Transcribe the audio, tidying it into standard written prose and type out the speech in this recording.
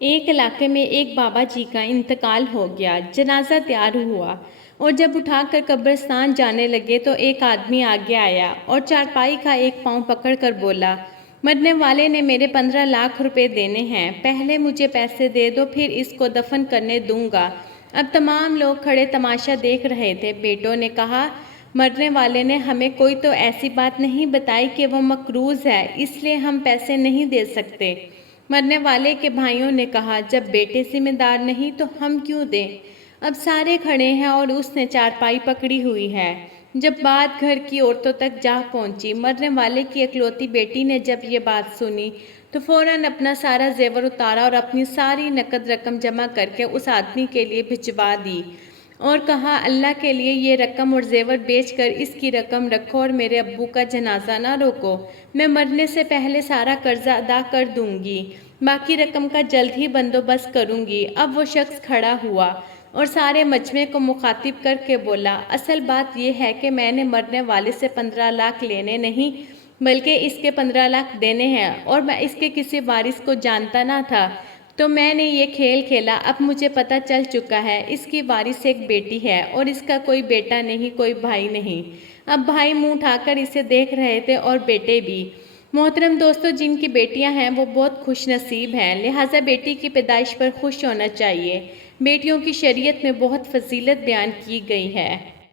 ایک علاقے میں ایک بابا جی کا انتقال ہو گیا، جنازہ تیار ہوا اور جب اٹھا کر قبرستان جانے لگے تو ایک آدمی آگے آیا اور چارپائی کا ایک پاؤں پکڑ کر بولا، مرنے والے نے میرے 15 لاکھ روپے دینے ہیں، پہلے مجھے پیسے دے دو پھر اس کو دفن کرنے دوں گا۔ اب تمام لوگ کھڑے تماشا دیکھ رہے تھے۔ بیٹوں نے کہا، مرنے والے نے ہمیں کوئی تو ایسی بات نہیں بتائی کہ وہ مقروض ہے، اس لیے ہم پیسے نہیں دے سکتے۔ مرنے والے کے بھائیوں نے کہا، جب بیٹے ذمہ دار نہیں تو ہم کیوں دیں؟ اب سارے کھڑے ہیں اور اس نے چارپائی پکڑی ہوئی ہے۔ جب بات گھر کی عورتوں تک جا پہنچی، مرنے والے کی اکلوتی بیٹی نے جب یہ بات سنی تو فوراً اپنا سارا زیور اتارا اور اپنی ساری نقد رقم جمع کر کے اس آدمی کے لیے بھجوا دی اور کہا، اللہ کے لیے یہ رقم اور زیور بیچ کر اس کی رقم رکھو اور میرے ابو کا جنازہ نہ روکو، میں مرنے سے پہلے سارا قرضہ ادا کر دوں گی، باقی رقم کا جلد ہی بندوبست کروں گی۔ اب وہ شخص کھڑا ہوا اور سارے مجمع کو مخاطب کر کے بولا، اصل بات یہ ہے کہ میں نے مرنے والے سے 15 لاکھ لینے نہیں بلکہ اس کے 15 لاکھ دینے ہیں اور میں اس کے کسی وارث کو جانتا نہ تھا، تو میں نے یہ کھیل کھیلا۔ اب مجھے پتہ چل چکا ہے، اس کی وارث ایک بیٹی ہے اور اس کا کوئی بیٹا نہیں، کوئی بھائی نہیں۔ اب بھائی منہ اٹھا کر اسے دیکھ رہے تھے اور بیٹے بھی۔ محترم دوستو، جن کی بیٹیاں ہیں وہ بہت خوش نصیب ہیں، لہٰذا بیٹی کی پیدائش پر خوش ہونا چاہیے۔ بیٹیوں کی شریعت میں بہت فضیلت بیان کی گئی ہے۔